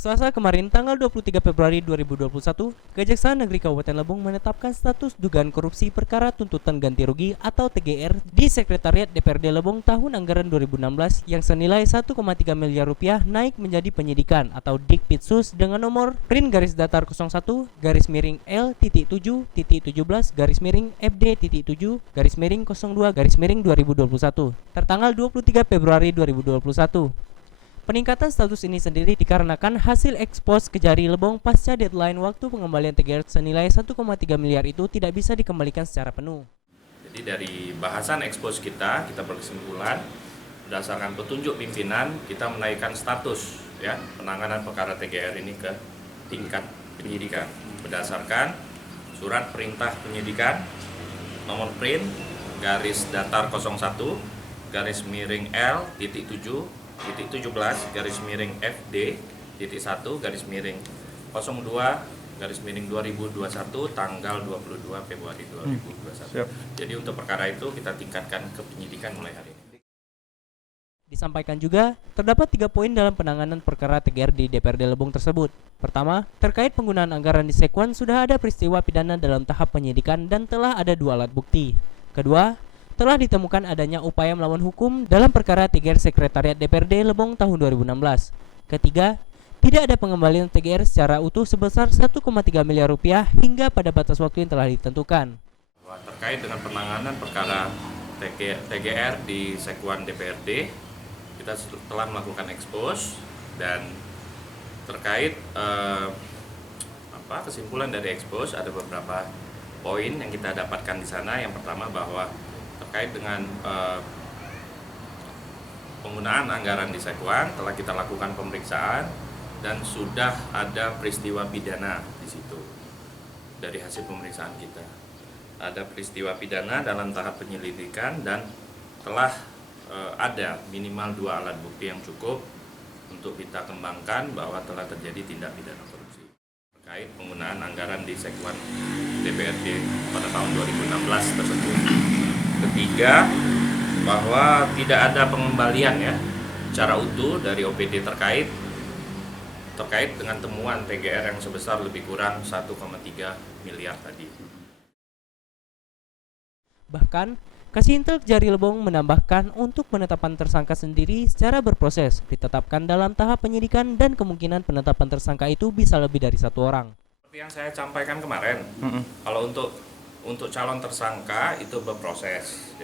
Selasa kemarin tanggal 23 Februari 2021, Kejaksaan Negeri Kabupaten Lebong menetapkan status dugaan korupsi perkara tuntutan ganti rugi atau TGR di Sekretariat DPRD Lebong tahun anggaran 2016 yang senilai 1,3 miliar rupiah naik menjadi penyidikan atau Dikpitsus dengan nomor PRIN garis datar 01 garis miring L.7.17 garis miring FD.7 garis miring 02 garis miring 2021 tertanggal 23 Februari 2021. Peningkatan status ini sendiri dikarenakan hasil ekspos Kejari Lebong pasca deadline waktu pengembalian TGR senilai 1,3 miliar itu tidak bisa dikembalikan secara penuh. Jadi dari bahasan ekspos kita berkesimpulan berdasarkan petunjuk pimpinan kita menaikkan status penanganan perkara TGR ini ke tingkat penyidikan berdasarkan surat perintah penyidikan nomor PRIN garis datar 01 garis miring L.7 17 garis miring FD.1 garis miring 02 garis miring 2021 tanggal 22 Februari 2021. Siap. Jadi untuk perkara itu kita tingkatkan ke penyidikan mulai hari ini. Disampaikan juga, terdapat 3 poin dalam penanganan perkara TGR di DPRD Lebong tersebut. Pertama, terkait penggunaan anggaran di Sekwan sudah ada peristiwa pidana dalam tahap penyidikan dan telah ada 2 alat bukti. Kedua, telah ditemukan adanya upaya melawan hukum dalam perkara TGR Sekretariat DPRD Lebong tahun 2016. Ketiga, tidak ada pengembalian TGR secara utuh sebesar 1,3 miliar rupiah hingga pada batas waktu yang telah ditentukan. Terkait dengan penanganan perkara TGR di Sekwan DPRD, kita telah melakukan ekspos dan terkait kesimpulan dari ekspos ada beberapa poin yang kita dapatkan di sana. Yang pertama bahwa terkait dengan penggunaan anggaran di Sekwan telah kita lakukan pemeriksaan dan sudah ada peristiwa pidana di situ. Dari hasil pemeriksaan kita ada peristiwa pidana dalam tahap penyelidikan dan telah ada minimal 2 alat bukti yang cukup untuk kita kembangkan bahwa telah terjadi tindak pidana korupsi terkait penggunaan anggaran di Sekwan DPRD pada tahun 2016 tersebut. Ketiga, bahwa tidak ada pengembalian secara utuh dari OPD terkait dengan temuan TGR yang sebesar lebih kurang 1,3 miliar tadi. Bahkan, Kasintel Kejari Lebong menambahkan untuk penetapan tersangka sendiri secara berproses ditetapkan dalam tahap penyidikan dan kemungkinan penetapan tersangka itu bisa lebih dari 1 orang. Seperti yang saya sampaikan kemarin, kalau untuk calon tersangka itu berproses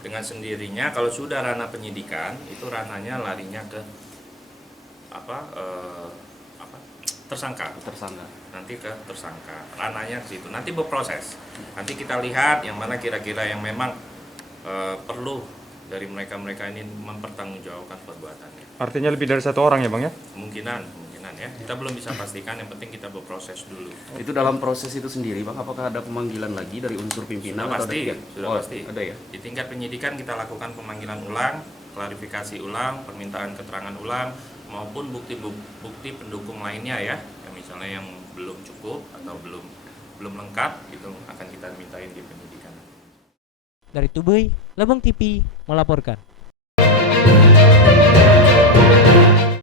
dengan sendirinya. Kalau sudah ranah penyidikan itu ranahnya larinya ke tersangka nanti ke tersangka, ranahnya ke situ, nanti berproses. Nanti kita lihat yang mana kira-kira yang memang perlu dari mereka ini mempertanggungjawabkan perbuatannya. Artinya lebih dari 1 orang ya Bang ya? Kemungkinan kita belum bisa pastikan, yang penting kita berproses dulu. Itu dalam proses itu sendiri Bang, apakah ada pemanggilan lagi dari unsur pimpinan? Sudah pasti. Ada ya? Di tingkat penyidikan kita lakukan pemanggilan ulang, klarifikasi ulang, permintaan keterangan ulang, maupun bukti pendukung lainnya yang misalnya yang belum cukup atau belum lengkap itu akan kita mintain di penyidikan. Dari Tubuh, Lebong TV melaporkan.